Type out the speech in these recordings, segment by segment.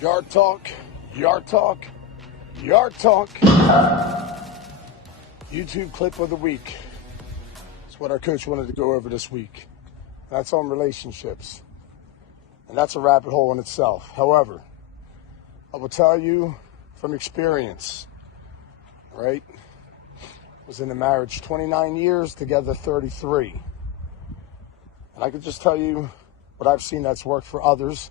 Yard talk, yard talk, yard talk. YouTube clip of the week. That's what our coach wanted to go over this week. That's on relationships. And that's a rabbit hole in itself. However, I will tell you from experience, right? I was in a marriage 29 years, together 33. And I could just tell you what I've seen that's worked for others.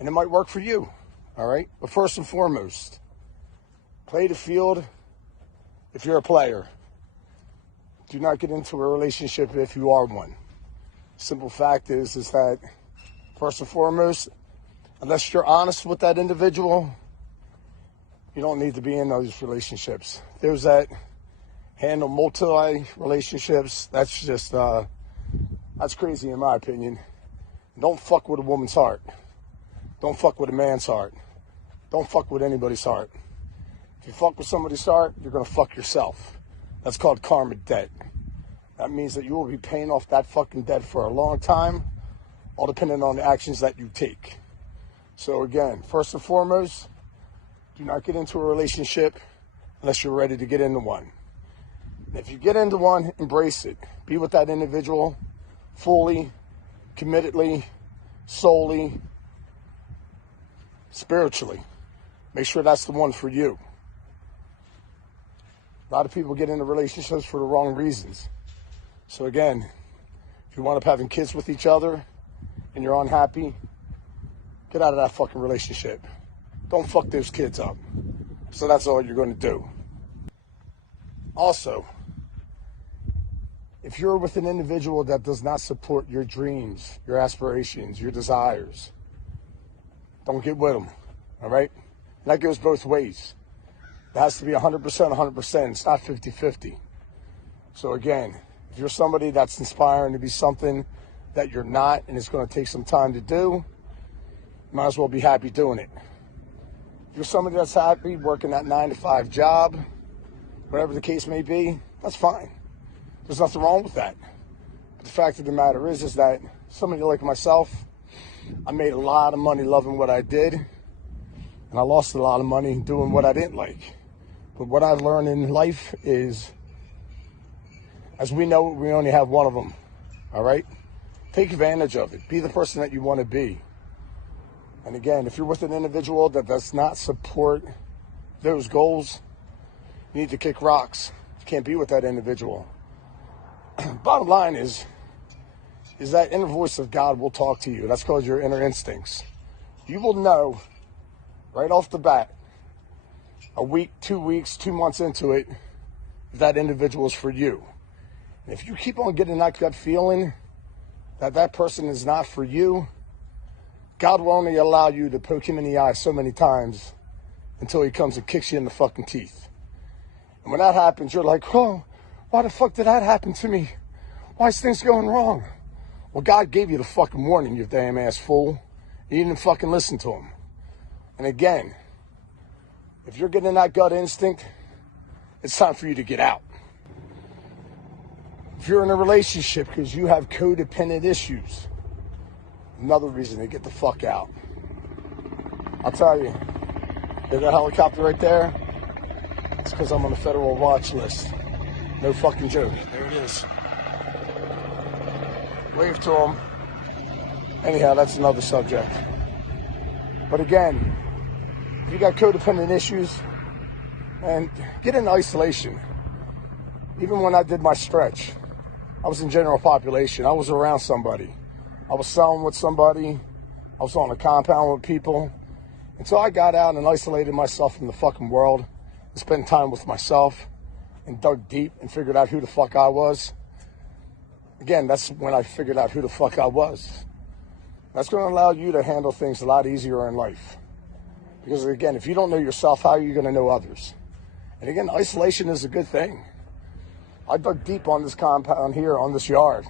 And it might work for you, all right? But first and foremost, play the field if you're a player. Do not get into a relationship if you are one. Simple fact is that, first and foremost, unless you're honest with that individual, you don't need to be in those relationships. There's that handle multi-relationships. That's just, that's crazy in my opinion. Don't fuck with a woman's heart. Don't fuck with a man's heart. Don't fuck with anybody's heart. If you fuck with somebody's heart, you're going to fuck yourself. That's called karma debt. That means that you will be paying off that fucking debt for a long time, all depending on the actions that you take. So again, first and foremost, do not get into a relationship unless you're ready to get into one. And if you get into one, embrace it. Be with that individual fully, committedly, solely, spiritually. Make sure that's the one for you. A lot of people get into relationships for the wrong reasons. So again, if you wind up having kids with each other and you're unhappy, get out of that fucking relationship. Don't fuck those kids up. So that's all you're going to do. Also, if you're with an individual that does not support your dreams, your aspirations, your desires, don't get with them, all right? And that goes both ways. It has to be 100%, 100%. It's not 50-50. So again, if you're somebody that's inspiring to be something that you're not and it's going to take some time to do, you might as well be happy doing it. If you're somebody that's happy working that 9-to-5 job, whatever the case may be, that's fine. There's nothing wrong with that. But the fact of the matter is that somebody like myself, I made a lot of money loving what I did, and I lost a lot of money doing what I didn't like. But what I've learned in life is, as we know, we only have one of them, all right? Take advantage of it. Be the person that you want to be. And again, if you're with an individual that does not support those goals, you need to kick rocks. You can't be with that individual. Bottom line is that inner voice of God will talk to you. That's called your inner instincts. You will know right off the bat, a week, 2 weeks, 2 months into it, if that individual is for you. And if you keep on getting that gut feeling that that person is not for you, God will only allow you to poke him in the eye so many times until he comes and kicks you in the fucking teeth. And when that happens, you're like, oh, why the fuck did that happen to me? Why is things going wrong? Well, God gave you the fucking warning, you damn ass fool. You didn't fucking listen to him. And again, if you're getting that gut instinct, it's time for you to get out. If you're in a relationship because you have codependent issues, another reason to get the fuck out. I'll tell you, there's a helicopter right there. It's because I'm on the federal watch list. No fucking joke. There it is. Wave to him. Anyhow, that's another subject. But again, if you got codependent issues, and get in isolation. Even when I did my stretch, I was in general population. I was around somebody. I was selling with somebody. I was on a compound with people. Until I got out and isolated myself from the fucking world and spent time with myself and dug deep and figured out who the fuck I was. Again, that's when I figured out who the fuck I was. That's going to allow you to handle things a lot easier in life. Because again, if you don't know yourself, how are you going to know others? And again, isolation is a good thing. I dug deep on this compound here, on this yard.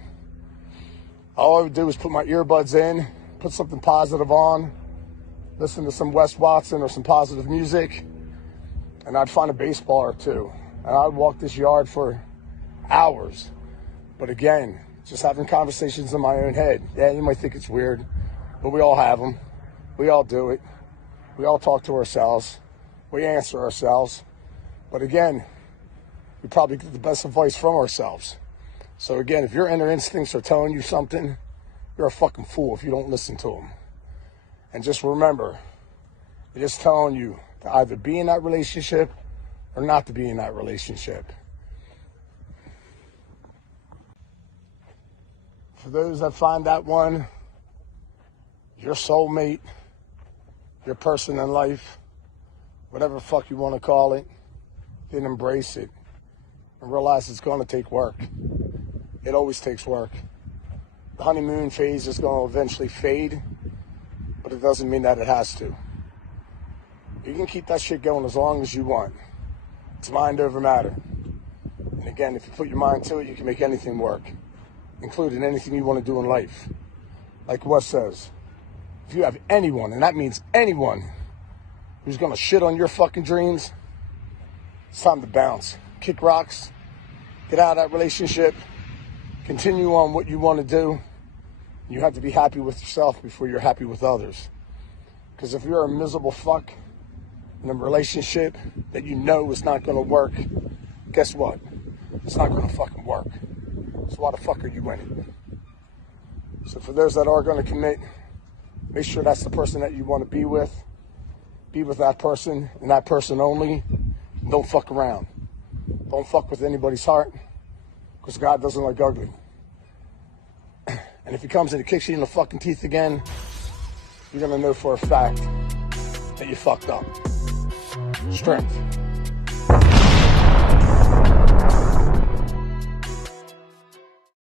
All I would do was put my earbuds in, put something positive on, listen to some Wes Watson or some positive music, and I'd find a baseball or two. And I'd walk this yard for hours. But again, just having conversations in my own head. Yeah, you might think it's weird, but we all have them. We all do it. We all talk to ourselves. We answer ourselves. But again, we probably get the best advice from ourselves. So again, if your inner instincts are telling you something, you're a fucking fool if you don't listen to them. And just remember, it is telling you to either be in that relationship or not to be in that relationship. For those that find that one, your soulmate, your person in life, whatever the fuck you want to call it, then embrace it and realize it's going to take work. It always takes work. The honeymoon phase is going to eventually fade, but it doesn't mean that it has to. You can keep that shit going as long as you want. It's mind over matter. And again, if you put your mind to it, you can make anything work, including anything you want to do in life. Like Wes says, if you have anyone, and that means anyone, who's going to shit on your fucking dreams, it's time to bounce. Kick rocks. Get out of that relationship. Continue on what you want to do. You have to be happy with yourself before you're happy with others. Because if you're a miserable fuck in a relationship that you know is not going to work, guess what? It's not going to fucking work. So why the fuck are you in it? So for those that are going to commit, make sure that's the person that you want to be with. Be with that person and that person only. And don't fuck around. Don't fuck with anybody's heart, because God doesn't like ugly. And if he comes and he kicks you in the fucking teeth again, you're going to know for a fact that you fucked up. Strength.